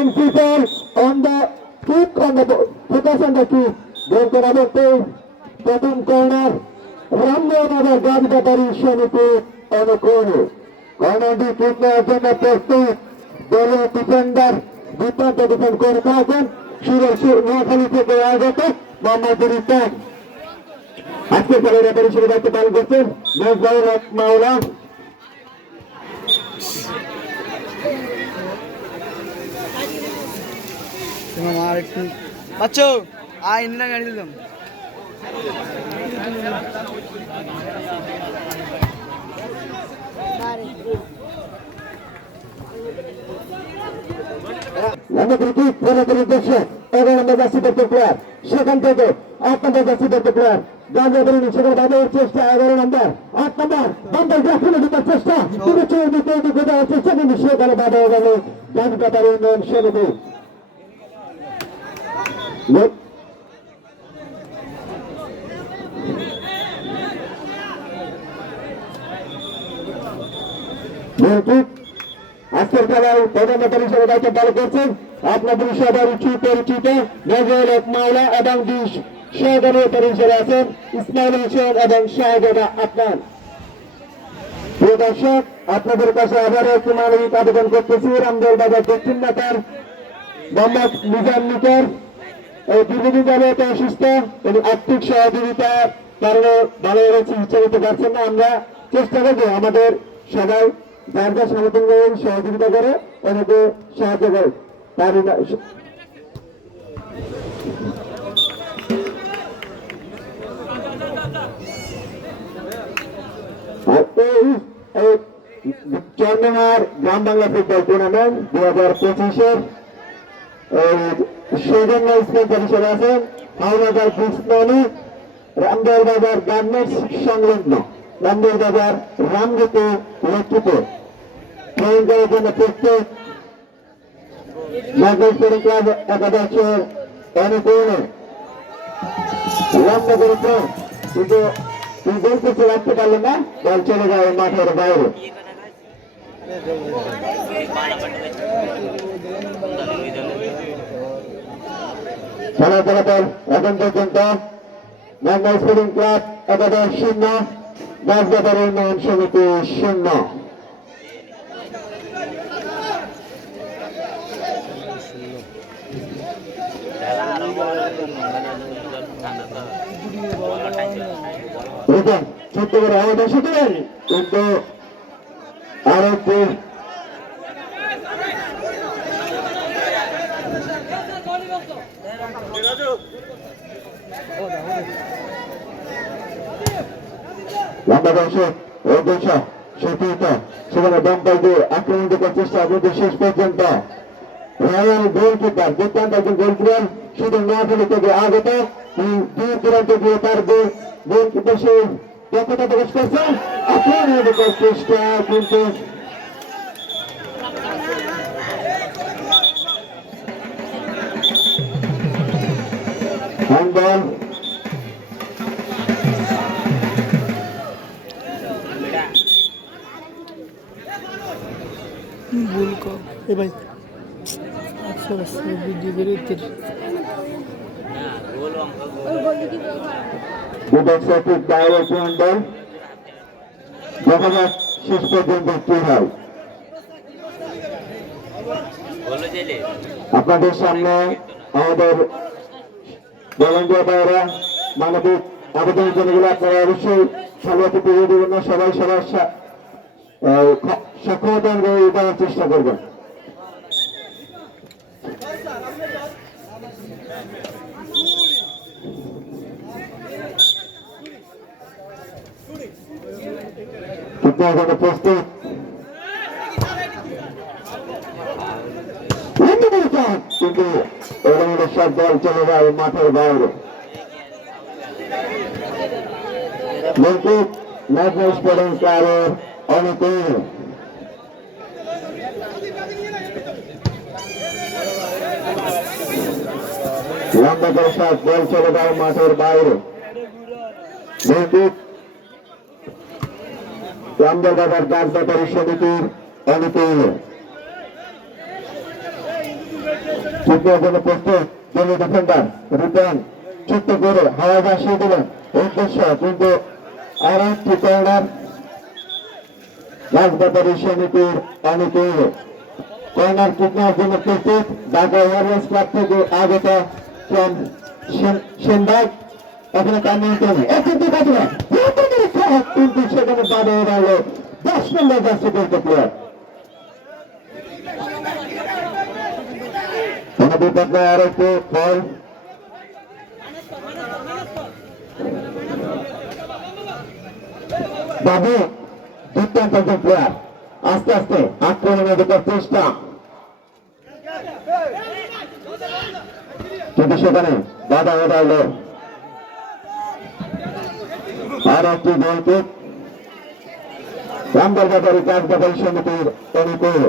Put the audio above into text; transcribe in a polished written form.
attacking people on the kick on the focus on the kick. Then another page, bottom corner. Ramdev Gandapari Shaniti on the corner. Corner the kick নেওয়ার জন্য প্রস্তুত দলীয় defender বিপদে defend করে থাকেন নোয়াখালী থেকে আগত মোহাম্মদ রিফাত। আজকে খেলার রেফারি হিসেবে দায়িত্ব পালন করছেন মেজবাউল হক মাওলা। বাচ্চো আয় ইন্দিরা গাড়ি দিলাম। সেখান থেকে 8 নম্বর জার্সি দেখতে প্লেয়ার গাজীপুর সেখানে বাঁধার চেষ্টা 11 নম্বর 8 নম্বর বাম্পার গ্রাফিনে ঢোকার চেষ্টা কিন্তু চোর দিতে ঢুকে দেওয়ার চেষ্টা কিন্তু সেখানে বাধা হয়ে গেল গাজীপাতার উন্নয়ন সমিতি। আজকের খেলায় প্রধানমন্ত্রী হিসেবে দায়িত্ব পালন করছেন আপনাদের সবার পরিচিত মেজবাউল হক মাওলা এবং সহকারী হিসেবে আছেন ইসমাইল হোসেন এবং শাহজাদা আফনান। প্রিয় দর্শক, আপনাদের কাছে আবারও একটি মানবিক আবেদন করতেছি। রামদেল বাজার দক্ষিণ নেতার মোহাম্মদ নিজাম নিকর এই দীর্ঘদিন যাবত অসুস্থ এবং আর্থিক সহযোগিতার কারণে ভালোভাবে চিকিৎসা দিতে পারছেন না। আমরা চেষ্টা করবো আমাদের সবাই যার যার সামগ্রিকভাবে সহযোগিতা করে অনেকে সাহায্য করে তারই চন্দ্রমার গ্রাম বাংলা ফুটবল টুর্নামেন্ট 2025-এর সৌজন্য স্পন্সর হিসেবে আছেন হাওড়াদার কৃষ্ণনী রামদেল বাজার গার্মেন্টস সংলগ্ন রামদেল বাজার রামগীতে লক্ষ্মীপুর ট্রেন করার জন্য প্রত্যেক নাগরিক ক্লাব একাদশের অনুকূলে লম্বা করে কিন্তু গোল কিছু রাখতে পারলেন না, দল চলে যায় মাঠের বাইরে। খেলা ফলাফল এখন পর্যন্ত বাংলা স্পোর্টিং ক্লাব একাদশ 0, গাছবাজার উন্নয়ন সমিতি 0। ছোট্ট করে আওয়াজ আসে কিন্তু আর একটু লম্বা দর্শক সেখানে দমকল দিয়ে আক্রমণ করার চেষ্টা কিন্তু শেষ পর্যন্ত রয়্যাল গোলকিপার দুর্দান্ত একজন গোলকিপার শুধু নোয়াখালী থেকে আগত দূর দূরান্ত দিয়ে তার গোলকিপার সে দক্ষতা প্রকাশ করছে আক্রমণ করার চেষ্টা কিন্তু হ্যান্ডবল ভুল কর এ ভাই ভিডিও বেরোতে দেখা যাক শেষ পর্যন্ত কি হয়। আপনাদের সামনে আমাদের ভলান্টিয়ার ভাইয়েরা মানবিক আবেদনের জন্য গেলে আপনারা অবশ্যই খেলোয়াড়কে পেয়ে দেবেন না, সবাই সবার সক্ষমতা অনুযায়ী দেওয়ার চেষ্টা করবেন। প্রস্তুত কিন্তু সব দল চলে যায় মাঠের বাইরে। ন্যাশনাল স্পোর্টিং ক্লাবের অনুকূলে লম্বা করে সব দল চলে যায় মাঠের বাইরে। রামদেল বাজার গাছবাজার সমিতির অনুকূলে যুদ্ধের জন্য প্রস্তুত জেলে ডিফেন্ডার রিটার্ন ছোট্ট করে হাওয়ায় ভাসিয়ে দিলেন উদ্দেশ্য কিন্তু আর একটি কর্নার রাজবাজারের সমিতির অনুকূল কর্নার কিক নেওয়ার জন্য প্রস্তুত ঢাকা ওয়ারিয়র্স ক্লাব থেকে আগত সেনবাগ এখানে তার নিয়ন্ত্রণে কিন্তু সেখানে বাধা হয়ে গেল 10 নম্বর জার্সি পরিচিত প্লেয়ার বিপদে আর একটু ফল বাবু দুর্দান্ত একজন প্লেয়ার আস্তে আস্তে আক্রমণের ঢোকার চেষ্টা কিন্তু সেখানে বাধা হয়ে গেল আর একটি গোল কিক রামবাজারের কাজ সমিতির অনুকূল